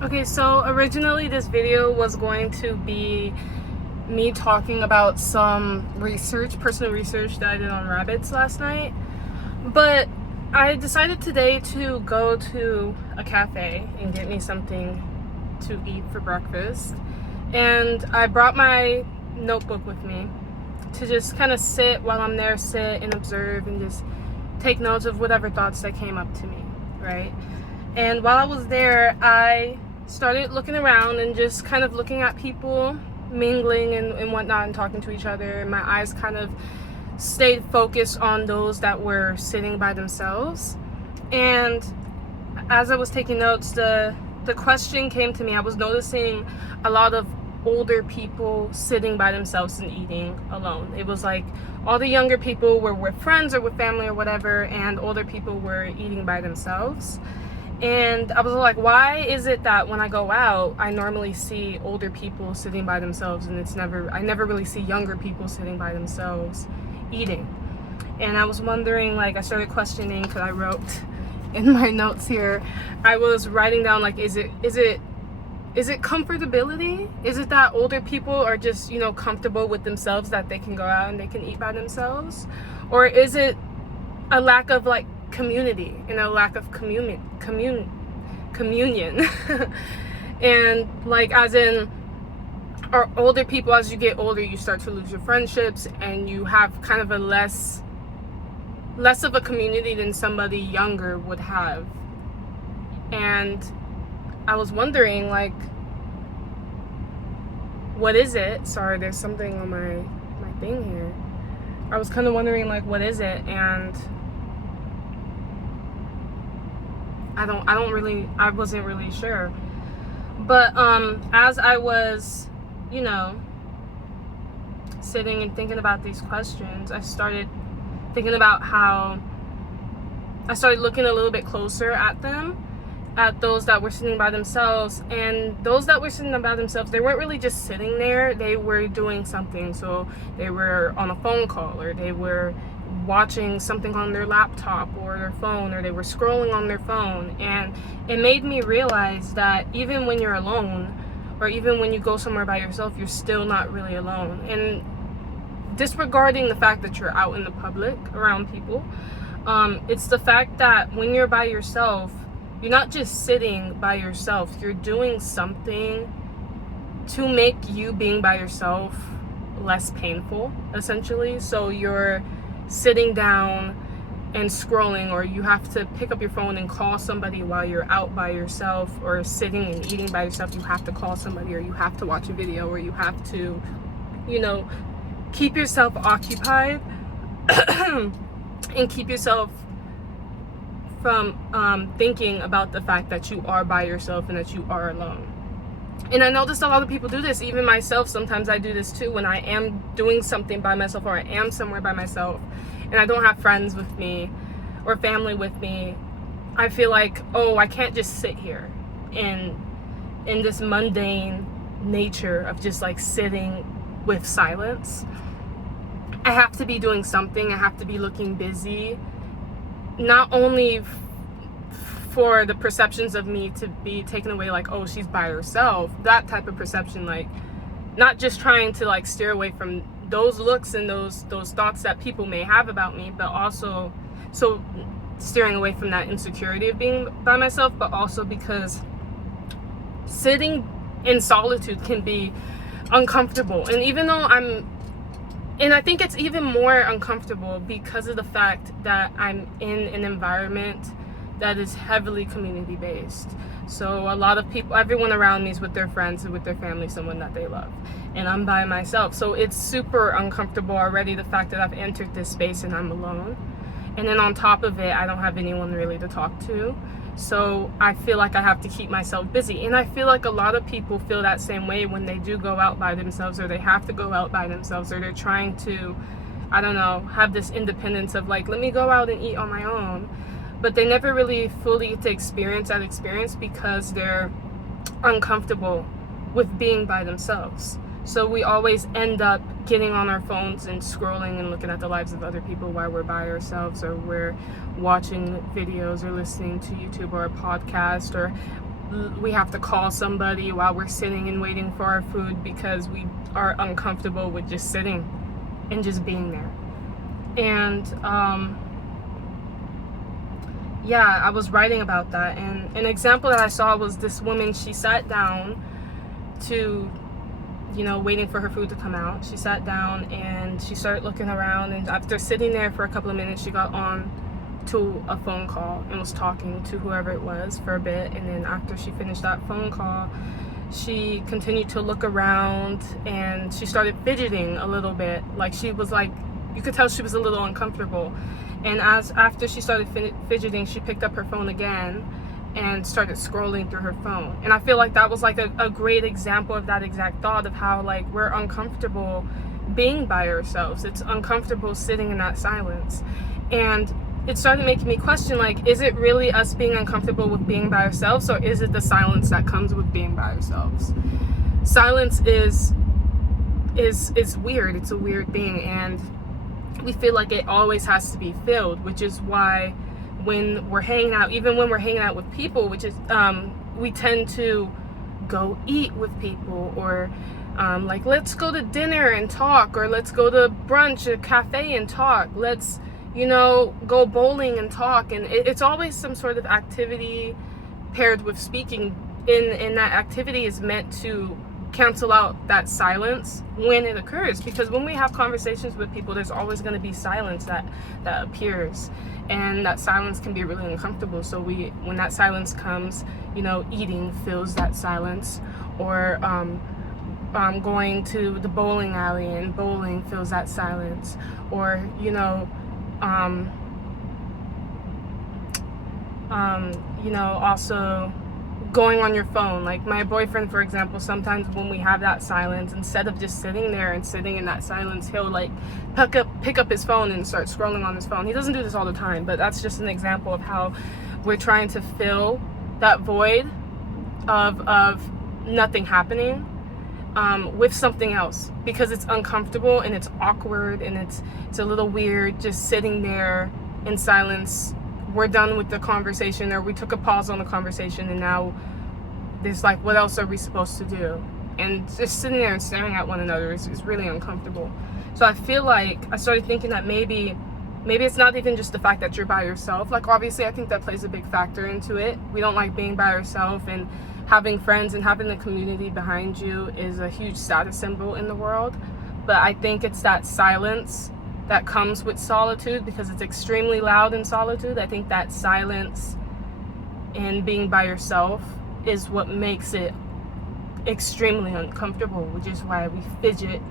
Okay, so originally this video was going to be me talking about some personal research that I did on rabbits last night. But I decided today to go to a cafe and get me something to eat for breakfast. And I brought my notebook with me to just kind of sit while I'm there, sit and observe and just take notes of whatever thoughts that came up to me, right? And while I was there, I started looking around and just kind of looking at people mingling and whatnot and talking to each other. And my eyes kind of stayed focused on those that were sitting by themselves. And as I was taking notes, the question came to me. I was noticing a lot of older people sitting by themselves and eating alone. It was like all the younger people were with friends or with family or whatever, and older people were eating by themselves. And I was like, why is it that when I go out, I normally see older people sitting by themselves, and I never really see younger people sitting by themselves eating. And I was wondering, like, I started questioning, because I wrote in my notes here, I was writing down, like, is it comfortability? Is it that older people are just, comfortable with themselves, that they can go out and they can eat by themselves? Or is it a lack of, like, community and a lack of communion? And, like, as in, our older people, as you get older, you start to lose your friendships, and you have kind of a less of a community than somebody younger would have. And I was wondering, like, what is it? Sorry, there's something on my thing here. I was kind of wondering, like, what is it? And I wasn't really sure. But as I was, sitting and thinking about these questions, I started thinking about how I started looking a little bit closer at them, at those that were sitting by themselves. And those that were sitting by themselves, they weren't really just sitting there, they were doing something. So they were on a phone call, or they were watching something on their laptop or their phone, or they were scrolling on their phone. And it made me realize that even when you're alone, or even when you go somewhere by yourself, you're still not really alone. And disregarding the fact that you're out in the public around people, it's the fact that when you're by yourself, you're not just sitting by yourself, you're doing something to make you being by yourself less painful, essentially. So you're sitting down and scrolling, or you have to pick up your phone and call somebody while you're out by yourself, or sitting and eating by yourself, you have to call somebody, or you have to watch a video, or you have to, keep yourself occupied and keep yourself from thinking about the fact that you are by yourself and that you are alone. And I noticed a lot of people do this, even myself. Sometimes I do this too, when I am doing something by myself, or I am somewhere by myself and I don't have friends with me or family with me. I feel like, I can't just sit here in this mundane nature of just like sitting with silence. I have to be doing something. I have to be looking busy, not only for the perceptions of me to be taken away, like, oh, she's by herself, that type of perception, like, not just trying to like steer away from those looks and those thoughts that people may have about me, but also so steering away from that insecurity of being by myself, but also because sitting in solitude can be uncomfortable. And even though I think it's even more uncomfortable because of the fact that I'm in an environment that is heavily community based. So a lot of people, everyone around me is with their friends and with their family, someone that they love. And I'm by myself. So it's super uncomfortable already, the fact that I've entered this space and I'm alone. And then on top of it, I don't have anyone really to talk to. So I feel like I have to keep myself busy. And I feel like a lot of people feel that same way when they do go out by themselves, or they have to go out by themselves, or they're trying to, have this independence of like, let me go out and eat on my own. But they never really fully get to experience that experience because they're uncomfortable with being by themselves. So we always end up getting on our phones and scrolling and looking at the lives of other people while we're by ourselves, or we're watching videos or listening to YouTube or a podcast, or we have to call somebody while we're sitting and waiting for our food because we are uncomfortable with just sitting and just being there. And yeah, I was writing about that, and an example that I saw was this woman. She sat down to, waiting for her food to come out. She sat down and she started looking around, and after sitting there for a couple of minutes, she got on to a phone call and was talking to whoever it was for a bit. And then after she finished that phone call, she continued to look around, and she started fidgeting a little bit. Like, she was like, you could tell she was a little uncomfortable. And after she started fidgeting, she picked up her phone again and started scrolling through her phone. And I feel like that was like a great example of that exact thought of how, like, we're uncomfortable being by ourselves. It's uncomfortable sitting in that silence. And it started making me question, like, is it really us being uncomfortable with being by ourselves, or is it the silence that comes with being by ourselves? Silence is weird. It's a weird thing, and we feel like it always has to be filled, which is why when we're hanging out, even when we're hanging out with people, which is we tend to go eat with people, or like, let's go to dinner and talk, or let's go to brunch, a cafe and talk, let's go bowling and talk. And it's always some sort of activity paired with speaking, and that activity is meant to cancel out that silence when it occurs, because when we have conversations with people, there's always going to be silence that appears, and that silence can be really uncomfortable. So when that silence comes, eating fills that silence, or going to the bowling alley and bowling fills that silence, or also going on your phone. Like, my boyfriend, for example, sometimes when we have that silence, instead of just sitting there and sitting in that silence, he'll like pick up his phone and start scrolling on his phone. He doesn't do this all the time, but that's just an example of how we're trying to fill that void of nothing happening with something else, because it's uncomfortable and it's awkward and it's a little weird just sitting there in silence. We're done with the conversation, or we took a pause on the conversation, and now there's like, what else are we supposed to do? And just sitting there and staring at one another is really uncomfortable. So I feel like I started thinking that maybe it's not even just the fact that you're by yourself. Like, obviously I think that plays a big factor into it. We don't like being by ourselves, and having friends and having the community behind you is a huge status symbol in the world. But I think it's that silence that comes with solitude, because it's extremely loud in solitude. I think that silence and being by yourself is what makes it extremely uncomfortable, which is why we fidget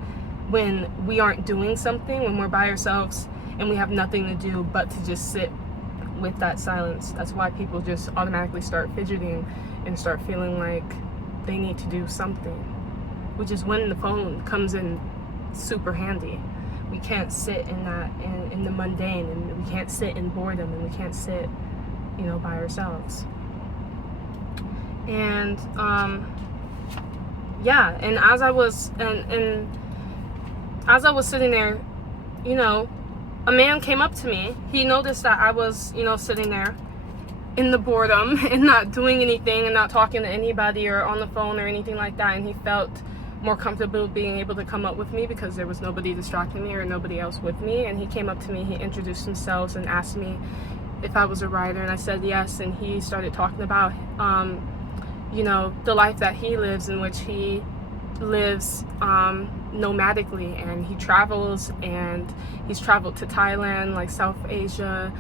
when we aren't doing something, when we're by ourselves and we have nothing to do but to just sit with that silence. That's why people just automatically start fidgeting and start feeling like they need to do something, which is when the phone comes in super handy. We can't sit in that in the mundane, and we can't sit in boredom, and we can't sit by ourselves. And yeah, and as I was sitting there, a man came up to me. He noticed that I was sitting there in the boredom and not doing anything and not talking to anybody or on the phone or anything like that, and he felt more comfortable being able to come up with me because there was nobody distracting me or nobody else with me. And he came up to me, he introduced himself and asked me if I was a writer, and I said yes. And he started talking about the life that he lives, in which he lives nomadically, and he travels, and he's traveled to Thailand, like South Asia,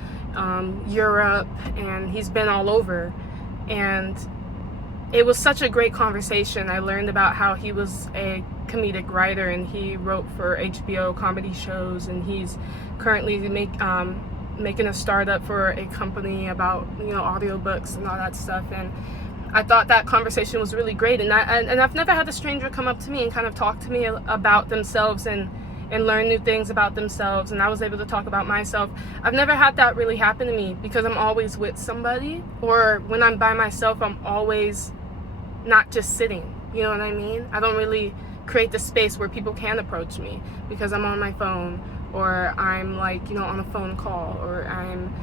Europe, and he's been all over. And it was such a great conversation. I learned about how he was a comedic writer, and he wrote for HBO comedy shows, and he's currently making a startup for a company about audiobooks and all that stuff. And I thought that conversation was really great, and I've never had a stranger come up to me and kind of talk to me about themselves and learn new things about themselves, and I was able to talk about myself. I've never had that really happen to me, because I'm always with somebody, or when I'm by myself, I'm always not just sitting, you know what I mean? I don't really create the space where people can approach me, because I'm on my phone, or I'm like on a phone call, or I'm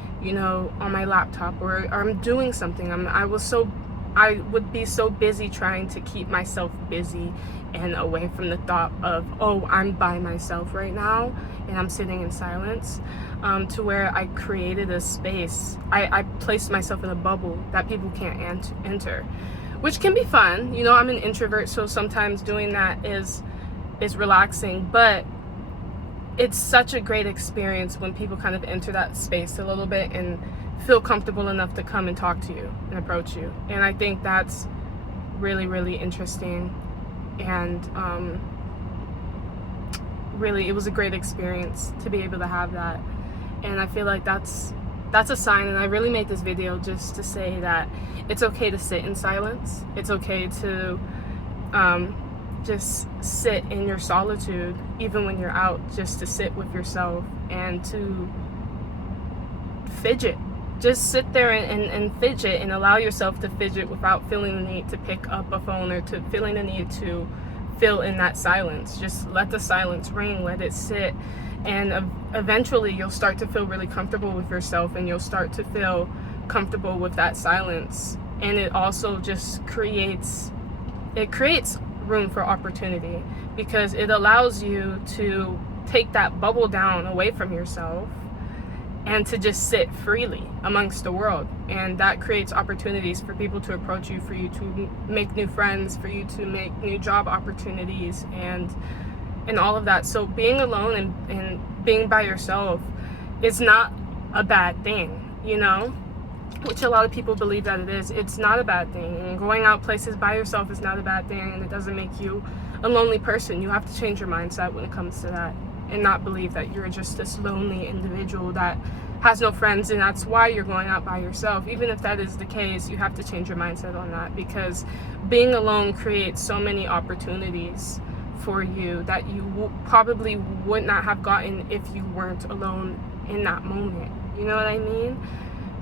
on my laptop, or I'm doing something. I was so I would be so busy trying to keep myself busy and away from the thought of, oh, I'm by myself right now and I'm sitting in silence, to where I created a space. I placed myself in a bubble that people can't enter, which can be fun. You know, I'm an introvert, so sometimes doing that is relaxing, but it's such a great experience when people kind of enter that space a little bit and feel comfortable enough to come and talk to you and approach you. And I think that's really, really interesting. And really, it was a great experience to be able to have that. And I feel like that's a sign. And I really made this video just to say that it's okay to sit in silence. It's okay to just sit in your solitude, even when you're out, just to sit with yourself and to fidget. Just sit there and fidget, and allow yourself to fidget without feeling the need to pick up a phone or to feeling the need to fill in that silence. Just let the silence ring, let it sit, and eventually you'll start to feel really comfortable with yourself, and you'll start to feel comfortable with that silence. And it also just creates room for opportunity, because it allows you to take that bubble down away from yourself and to just sit freely amongst the world. And that creates opportunities for people to approach you, for you to make new friends, for you to make new job opportunities, and all of that. So being alone and being by yourself is not a bad thing, you know, which a lot of people believe that it is. It's not a bad thing. And going out places by yourself is not a bad thing, and it doesn't make you a lonely person. You have to change your mindset when it comes to that, and not believe that you're just this lonely individual that has no friends and that's why you're going out by yourself. Even if that is the case, you have to change your mindset on that, because being alone creates so many opportunities for you that you probably would not have gotten if you weren't alone in that moment. You know what I mean?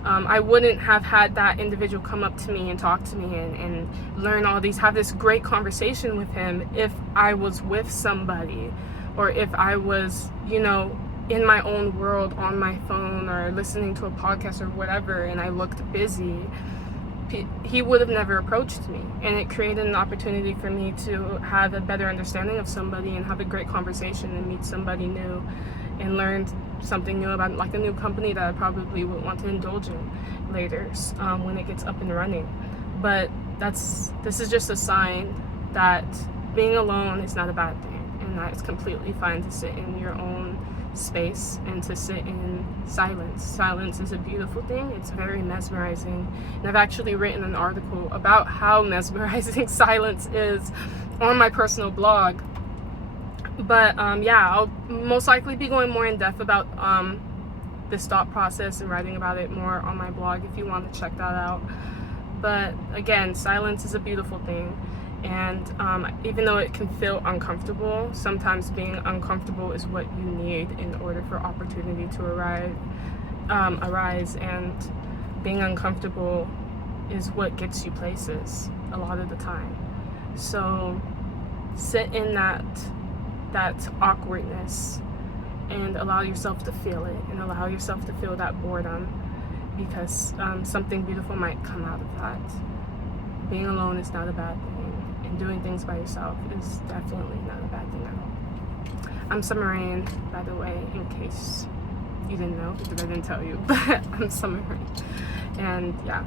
I wouldn't have had that individual come up to me and talk to me and learn all these, have this great conversation with him, if I was with somebody, or if I was, you know, in my own world on my phone or listening to a podcast or whatever, and I looked busy. He would have never approached me, and it created an opportunity for me to have a better understanding of somebody and have a great conversation and meet somebody new and learn something new about, like, a new company that I probably would want to indulge in later when it gets up and running. But this is just a sign that being alone is not a bad thing, and that it's completely fine to sit in your own space and to sit in silence. Silence is a beautiful thing. It's very mesmerizing, and I've actually written an article about how mesmerizing silence is on my personal blog. But yeah, I'll most likely be going more in depth about this thought process and writing about it more on my blog if you want to check that out. But again, silence is a beautiful thing. And even though it can feel uncomfortable, sometimes being uncomfortable is what you need in order for opportunity to arise. And being uncomfortable is what gets you places a lot of the time. So sit in that awkwardness and allow yourself to feel it, and allow yourself to feel that boredom, because something beautiful might come out of that. Being alone is not a bad thing. Doing things by yourself is definitely not a bad thing at all. I'm Summer Rain, by the way, in case you didn't know, because I didn't tell you, but I'm Summer Rain. And yeah,